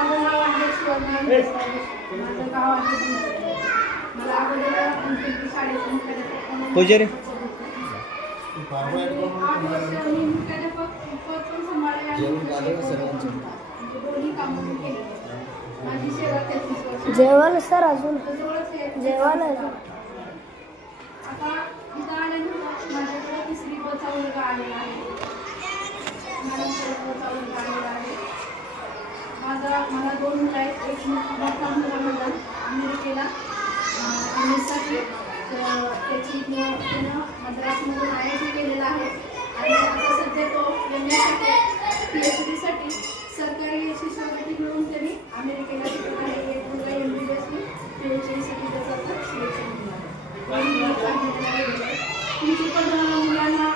माझं नाव आहे शिवज्ञान देसाई. माझं गाव आहे पुणे. मला अगोदर शाळेचं मुख्याध्यापक पूजारी आणि 8 वर्ष मी मुख्याध्यापक पद पण सांभाळले आणि दोन्ही कामं मी केली. माझी सेवा 33 वर्ष. जेवण सर अजून जवळच आहे. जेवण अजून आता इथं आल्यानंतर माझ्याकडे तिसरी बचा वर्ग आलेला आहे. बचा वर्ग आलेला आहे. मला 2 मुलं आहेत. एक मोठा मुलगा माझा अमेरिकेला एमएससाठी त्याची त्यानं मद्रासमधून IIT केलेला आहे आणि आता सध्या तो एमएससाठी PhDसाठी सरकारी शिष्यवृत्ती मिळवून त्यांनी अमेरिकेला शिकत आहे. एक मुलगा MBBSनी PhDसाठी त्याचा आता सिलेक्शन तुमची पण मुलांना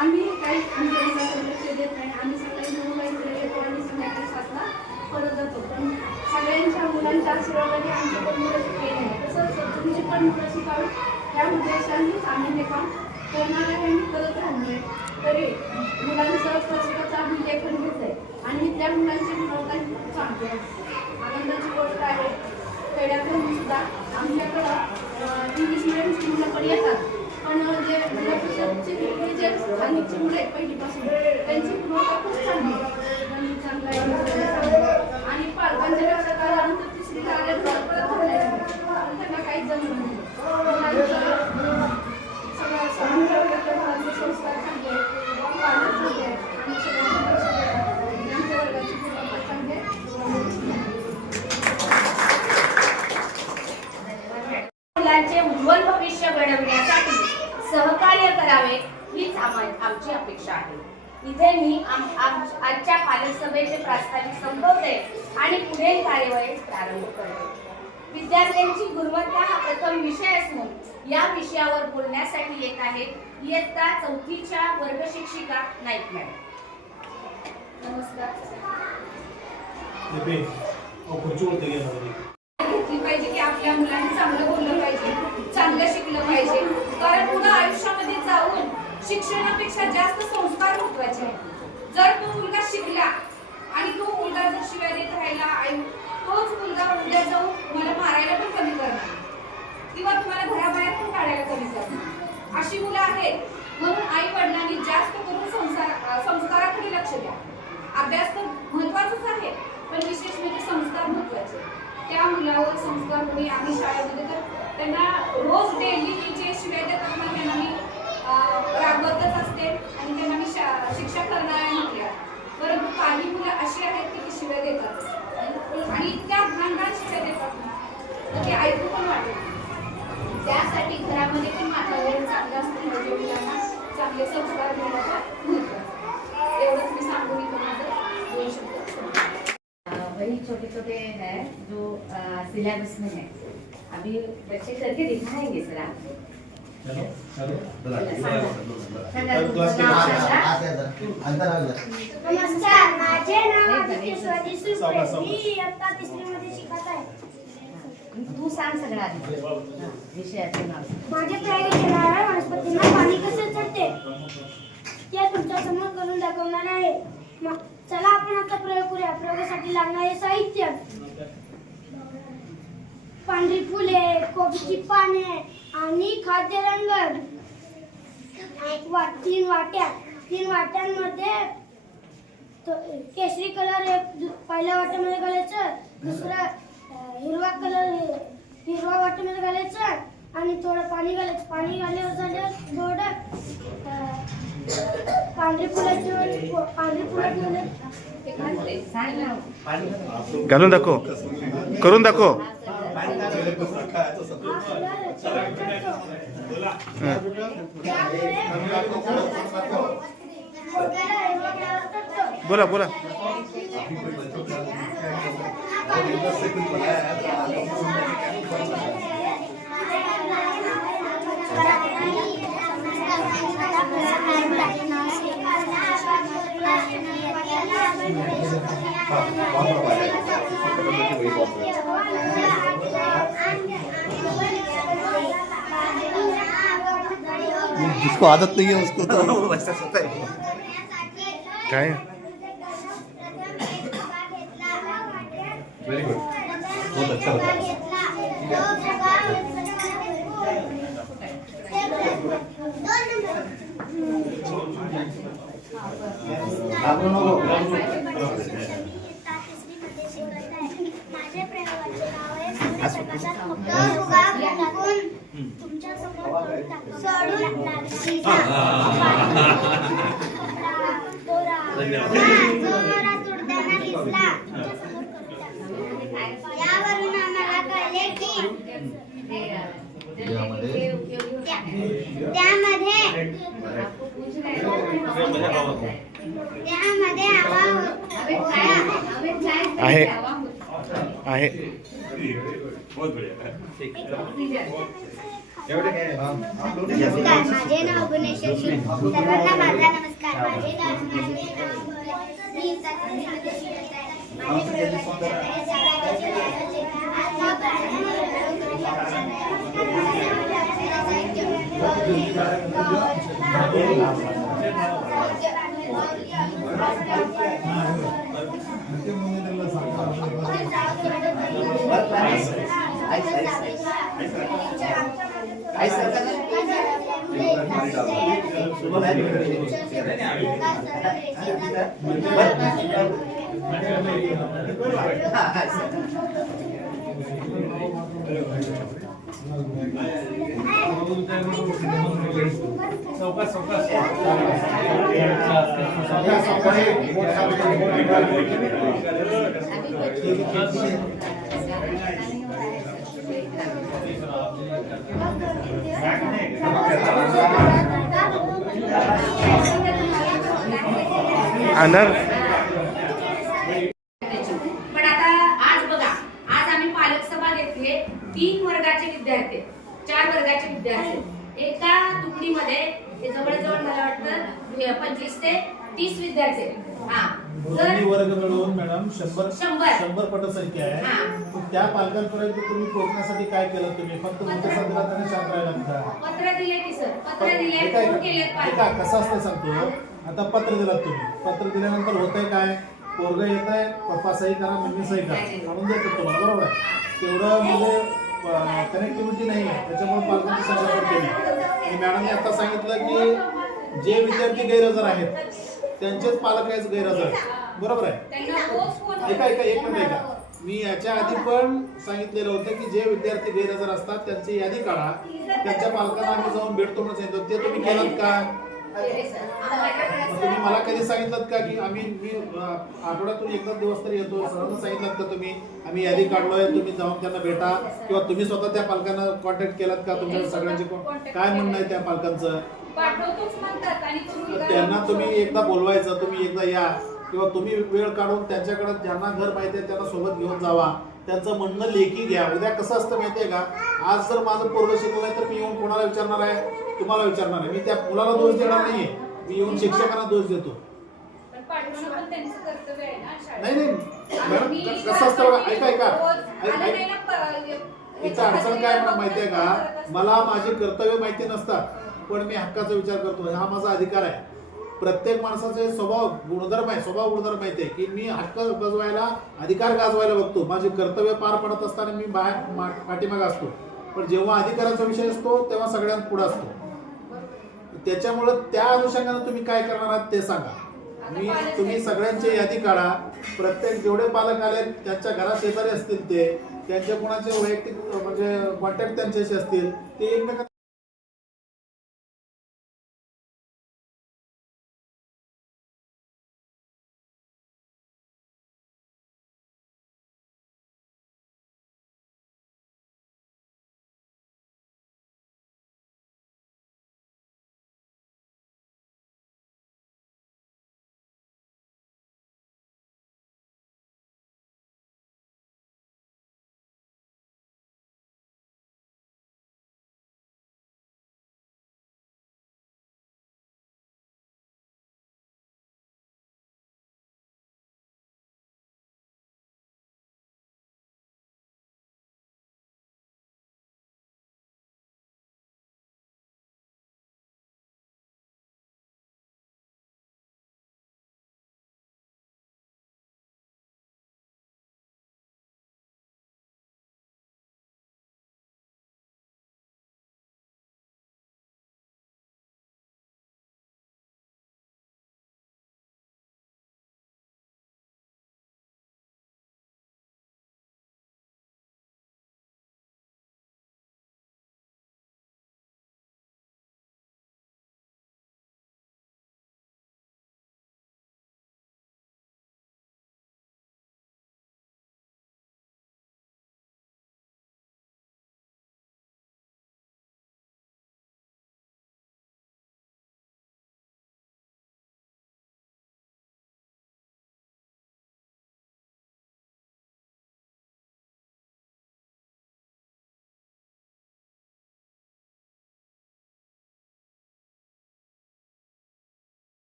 आम्ही काही लक्ष देत नाही. आम्ही सकाळी 9ला इकडे येतो आणि संध्याकाळी 7ला परत जातो. पण सगळ्यांच्या मुलांच्या आशीर्वादाने आमची पण मुलं शिकले नाही. तसंच तुमची पण मुलं शिकावी या उद्देशानेच आम्ही हे काम करणार आहे आणि करत राहणार आहे. तरी मुलांचं पुस्तकाचं आम्ही लेखन घेत आहे आणि त्या मुलांची गुणवत्ता खूप चांगली आहे. आनंदाची गोष्ट आहे. खेड्यातून सुद्धा आमच्याकडं इंग्लिश मिडियमची मुलं पण येतात. पण जे जे स्थानिकची मुलं आहेत पहिलीपासून त्यांची गुणवत्ता खूप चांगली आहे. चांगला आहे आणि पालकांच्या लक्षात आल्यानंतर तिसरीला आल्यानंतर परत त्यांना काहीच जमलं नाही. सगळं संस्कार चांगले आहेत. पालक चांगले आहेत आणि सगळ्यांच्या आमच्या वर्गाची गुणवत्ता चांगली आहे. मुलांचे उज्ज्वल भविष्य घडवण्यासाठी सहकार्य करावे हीच आमची अपेक्षा आहे. इथे मी आजच्या पालक सभेचे प्रास्ताविक संपवते आणि पुढील कार्यवाहीस प्रारंभ करते. विद्यार्थ्यांची गुणवत्ता हा प्रथम विषय असून या विषयावर बोलण्यासाठी येत आहेत इयत्ता 4थीच्या वर्ग शिक्षिका नाईक मॅडम. नमस्कार. घेतली पाहिजे की आपल्या मुलांनी चांगलं बोललं पाहिजे, चांगलं शिकलं पाहिजे. कारण पुढे आयुष्यामध्ये जाऊन शिक्षणापेक्षा जास्त संस्कार महत्त्वाचे आहेत. जर तो मुलगा शिकला आणि तो मुलगा जर शिव्या देत राहिला तोच मुलगा उद्या जाऊन तुम्हाला मारायला पण कमी करणार किंवा तुम्हाला घराबाहेर पण काढायला कमी करणार अशी मुलं आहेत. म्हणून आई वडिलांनी जास्त करून संस्काराकडे लक्ष द्या. अभ्यास तर महत्त्वाचाच आहे पण विशेष म्हणजे संस्कार महत्त्वाचे. त्या मुलावर संस्कार होणे. आम्ही शाळेमध्ये तर त्यांना रोज डेली जे शिव्या देतात ना त्यांना मी रागवतच असते आणि त्यांना मी शिक्षा करणार आहे म्हटल्या. परंतु काही मुलं अशी आहेत की ती शिव्या देतात आणि इतक्या घाणघाण शिव्या देतात ना तर ते ऐकू पण वाटेल. त्यासाठी घरामध्ये पण वातावरण चांगलं असतं पाहिजे. मुलांना चांगले संस्कार देण्याचा महत्त्व एवढंच मी सांगून इथं माझं 2 शब्द. वही छोटे छोटे हैं जो सिलेबस में है. अभी बच्चे करके दिखाएंगे सर आपको. नमस्कार. माझे नाव आदित्य स्वाती सुप्रे. मी इयत्ता 3मध्ये शिकत आहे. तू सांग सगळं आधी विषयाचे नाव. माझे प्रयोग येणाऱ्या वनस्पतींना पाणी कसे चढते ते तुमच्या समोर करून दाखवणार आहे. चला आपण आता प्रयोग करूया. प्रयोगासाठी लागणारे साहित्य: पांढरी फुले, कोबीची पाने आणि खाद्य रंग. 3 वाट्यांमध्ये केशरी कलर पहिल्या वाट्यामध्ये घालायचं, दुसरा हिरवा वाट्यामध्ये घालायचं आणि थोडं पाणी घालायचं. पाणी घाल्यावर झालं थोडं पांढरी फुलाची घालून दाखव, करून दाखव. बोला बोला. जिसको आदत नहीं है उसको तो वैसा होता है. काय व्हेरी गुड बहुत अच्छा प्रभाग बताया. घेतला. तो प्रभाग घाबरू नको. माझ्या प्रयोगाचे नाव आहे सूर्यप्रकाशात फक्त तुमच्या समोर सोडून यावरून आम्हाला कळले की त्यामध्ये हवा आहे आहे नमस्कार, माझे नाव भुवनेश्वर शिव. सर्वांना माझा नमस्कार. माझे नाव मी इयत्ता तिसरीमध्ये शिकत आहे. माझे प्रयोगाचे नाव आहे सागाचे लाटाचे. आज मी आनर पण आता आज बघा, आज आम्ही पालक सभा घेतली. 3 वर्गाचे विद्यार्थी, 4 वर्गाचे विद्यार्थी एका तुकडीमध्ये. हे जवळजवळ मला वाटतं 25 ते 30 विद्यार्थी. हा, दोन्ही वर्ग मिळून मॅडम 100 पटसंख्या हा. आहे. त्या पालकांपर्यंत तुम्ही पोहोचण्यासाठी काय केलं? तुम्ही फक्त मोठे संदर्भात आणि शांत राहिला का? पत्र दिले की सर, पत्र दिले, फोन केलेत पालक. कसं असतं सांगतो. आता पत्र दिलात तुम्ही, पत्र दिल्यानंतर होतंय काय? पोरग येत आहे, पप्पा सही करा, मम्मी सही करा म्हणून देतो तुम्हाला, बरोबर आहे. तेवढं म्हणजे कनेक्टिव्हिटी नाही आहे, त्याच्यामुळे पालकांची संख्या केली. आणि मॅडमने आता सांगितलं की जे विद्यार्थी गैरहजर आहेत त्यांचेच पालक आहेत गैरहजर, बरोबर आहे. त्यांना रोज फोन ऐका एक मिनिट ऐका. मी याच्या आधी पण सांगितलेलं होतं की जे विद्यार्थी गैरहजर असतात त्यांची यादी काढा, त्यांच्या पालकांना आम्ही जाऊन भेटतो म्हणून सांगितलं. ते तुम्ही केलात का? तुम्ही मला कधी सांगितलं का की मी आठवड्यातून एकदा दिवस तरी येतो, सर्वांना सांगितलं का तुम्ही आम्ही यादी काढलोय, तुम्ही जाऊन त्यांना भेटा, किंवा तुम्ही स्वतः त्या पालकांना कॉन्टॅक्ट केलात का? तुमच्या सगळ्यांचे काय म्हणणं आहे त्या पालकांचं? पाठवतोच म्हणतात आणि त्यांना तुम्ही एकदा बोलवायचं, तुम्ही एकदा या, किंवा तुम्ही वेळ काढून त्यांच्याकडे ज्यांना घर माहिती आहे त्यांना सोबत घेऊन जावा, त्यांचं म्हणणं लेखी घ्या. उद्या कसं असतं माहितीये का, आज जर माझं पोरगं शिकलं नाही तर मी येऊन कोणाला विचारणार आहे? तुम्हाला विचारणार आहे. मी त्या मुलाला दोष देणार नाहीये, मी येऊन शिक्षकांना दोष देतो. पण पाठवणं पण त्यांचं कर्तव्य आहे ना शाळेत. नाही मॅडम, कसं असतं बघा, ऐका इथं अडचण काय माहितीये का, मला माझी कर्तव्य माहिती नसतात, पण मी हक्काचा विचार करतो. हा माझा अधिकार आहे. प्रत्येक माणसाचे स्वभाव गुणधर्म माहिती आहे की मी हक्क गाजवायला, अधिकार गाजवायला बघतो. माझे कर्तव्य पार पडत असताना मी बाहेर पाठीमागे असतो, पण जेव्हा अधिकाराचा विषय असतो तेव्हा सगळ्यांत पुढे असतो. त्याच्यामुळे त्या अनुषंगाने तुम्ही काय करणार आहात ते सांगा. तुम्ही सगळ्यांची यादी काढा. प्रत्येक जेवढे पालक आले त्यांच्या घरात शेजारी असतील त्यांच्या कोणाचे वैयक्तिक म्हणजे कॉन्टॅक्ट त्यांच्याशी असतील ते एकमेकांना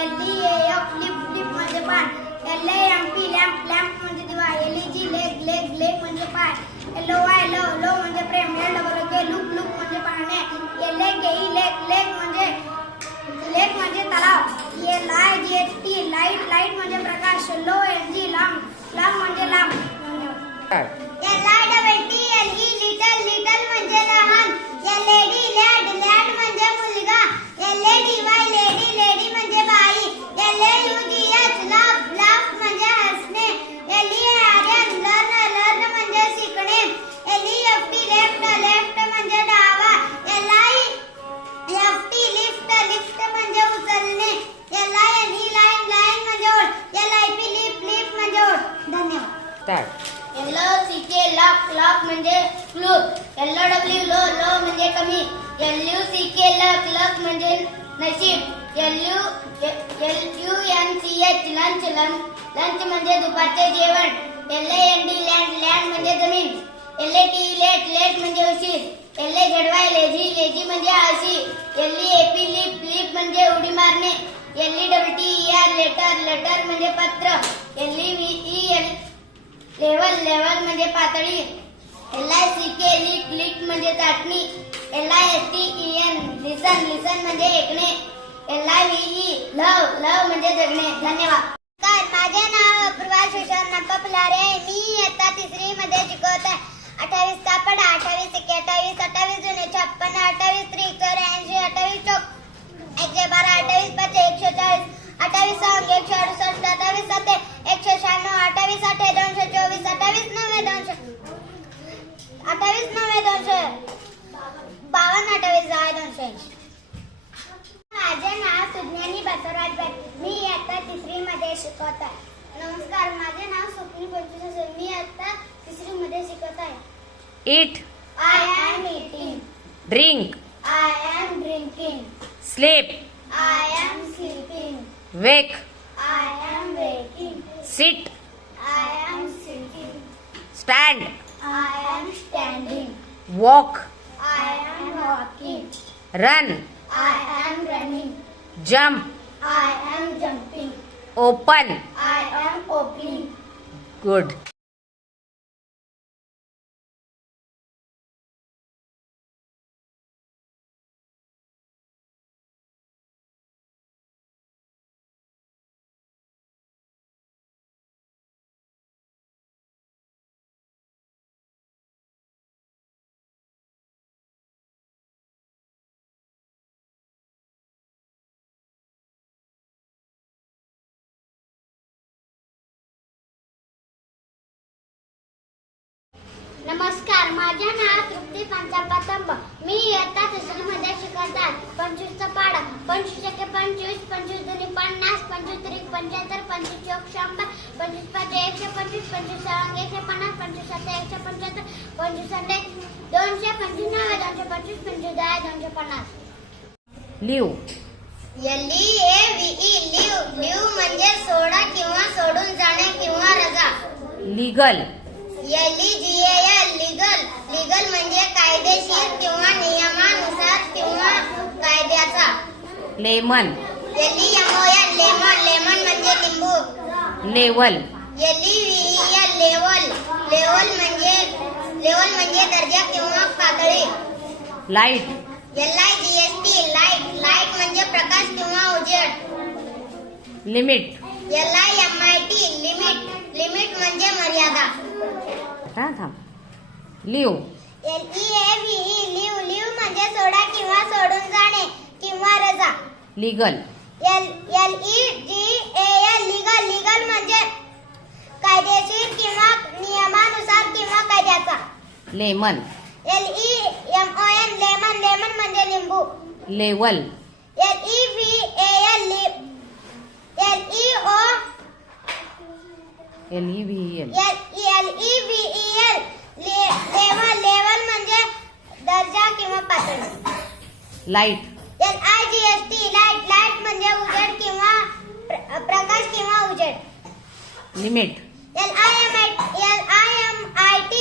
LEAF लिप लिप म्हणजे पाय. LAMP लॅम्प लॅम्प म्हणजे दिवा. LEG लेग लेग लेग म्हणजे पाय. LOI लव लव म्हणजे प्रेम. LOOK लुक लुक म्हणजे पाहणे. LAKE लेग लेग म्हणजे तलाव. LIGHT लाईट लाईट म्हणजे प्रकाश. LONG लांब लांब म्हणजे लांब. LITTLE लिटल लिटल म्हणजे लहान. LAD लॅड लॅड म्हणजे मुलगा. LADY लेडी लेडी म्हणजे बाई. LAUGH लाफ लाफ म्हणजे हसणे. LERN लर्न लर्न म्हणजे शिकणे. LEFT लेफ्ट लेफ्ट म्हणजे डावा. LIFT लिफ्ट लिफ्ट म्हणजे उचलणे. LINE लाईन लाईन म्हणजे ओळ. LIP लिप लिप म्हणजे ओळ. धन्यवाद. LOCK लॉक लॉक म्हणजे क्लोज. LOW लो लो म्हणजे कमी. LUCK लक लक म्हणजे नशीब. LUNCH लंच लंच म्हणजे दुपारचे जेवण. LAND लँड लँड म्हणजे जमीन. LATE लेट लेट म्हणजे उशीर. LAZY लेझी लेझी म्हणजे आळशी. LEAP लिप लिप म्हणजे उडी मारणे. LETTER लेटर लेटर म्हणजे पत्र. LEVE लेवल लेवल म्हणजे पातळी. LICK लिक लिक म्हणजे चाटणी. LISTEN लिसन लिसन म्हणजे ऐकणे. LIVE लव लव म्हणजे जगणे. धन्यवाद. माझे नाव अपूर्वा शशांक नप्पलारे. मी इयत्ता 3री मध्ये शिकवत आहे. 28 कापड 28 एके 28 28 जुने 56 28 त्रिक 84 28 चौक 112 28 5 140 28 सॉंग 168 28 7 196 28 8 224 28 9 200 28 9 200 52 28 280. माझे नाव सुज्ञानी बसवराज भट. मी इयत्ता 3री मध्ये शिकवत आहे. नमस्कार, माझे नाव स्वप्नी पंचवीस असेल. मी इयत्ता 3री मध्ये शिकत आहे. Eat. I am eating. Drink. I am drinking. Sleep. I am sleeping. Wake. I am waking. Sit. I am sitting. Stand. I am standing. Walk. I am walking. Run. I am running. Jump. I am jumping. Open. I am opening. Good. नमस्कार, माझे नाव तृप्ती पंचापतंब. मी इयत्ता 3री मध्ये शिकत आहे. 25 चा पाढा. 25 एके 25 25 दुनी 50 25 त्रिक 75 25 चौक 100 25 पाच 125 25 सहा 150 25 सात 175 25 आठ 200 25 9 225 25 10 250. Leave. LEAVE लिव म्हणजे सोडा किंवा सोडून जाणे किंवा रजा. Legal. LEGAL लीगल म्हणजे कायदेशीर किंवा नियमानुसार किंवा कायद्याचा. Lemon. LEMON लेमन म्हणजे लिंबू. Level. LEVEL लेवल म्हणजे दर्जा किंवा पातळी. Light. LIGHT लाईट म्हणजे प्रकाश किंवा उजेड. Limit. LIMIT लिमिट म्हणजे मर्यादा. थांब. Leave. LEAVE लिव म्हणजे सोडा किंवा सोडून जाणे किंवा रजा. Legal. LEGAL लीगल म्हणजे कायदेशीर किंवा नियमानुसार किंवा कायद्याचा. Lemon. LEMON लेमन म्हणजे लिंबू. Level. LEVEL लेवल म्हणजे दर्जा किंवा पातळी. Light. LIGHT लाईट म्हणजे उजेड किंवा प्रकाश किंवा उजेड. Limit. LIMIT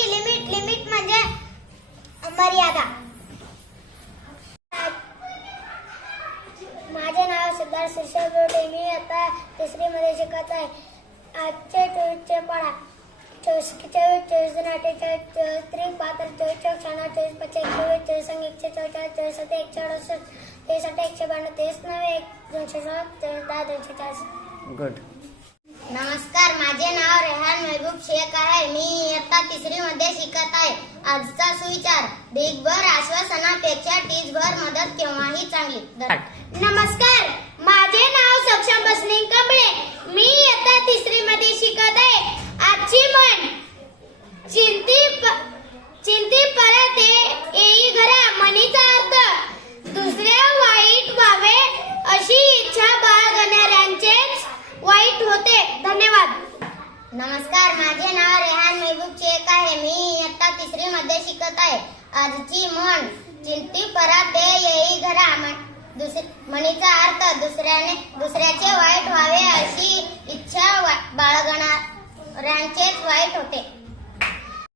लिमिट म्हणजे मर्यादा. माझे नाव सिद्धार्थ शीर्षक जोडले. मी आता तिसरीमध्ये शिकत आहे. आजचे 24चे पडा 24 24 अठ्ठेचाळीस 24 त्रिक पात्र 24 क्षणा 24 25 24 24 144 24 7 168 23 192 23 9 216 10 240. गुड. नमस्कार, माझे नाव रेहान महबूब शेख आहे. मी इयत्ता तिसरीमध्ये शिकत आहे. आजचा सुविचार: ढीगभर आश्वासनापेक्षा टीचभर मदत केव्हाही चांगली. नमस्कार, माझे नाव सक्षम बसलिंग कांबळे. मी इयत्ता तिसरीमध्ये शिकत आहे. आजची म्हण: चिंती परत येई घरा. म्हणीचा अर्थ: दुसऱ्या वाईट व्हावे अशी इच्छा बाळगणाऱ्यांचेच वाईट होते. धन्यवाद. नमस्कार, माझे नाव रेहान महबूब शेख आहे. मी इयत्ता तिसरीमध्ये शिकत आहे. आजची म्हण: चिंती परत येई घरा. म्हणीचा अर्थ: दुसऱ्याचे वाईट व्हावे अशी